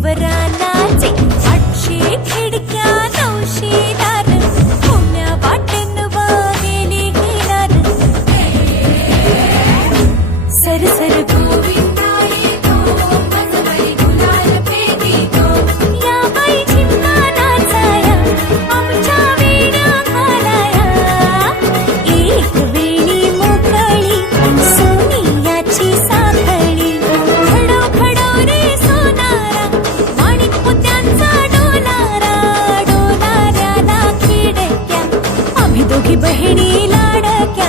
over and बहिणी लाडक्या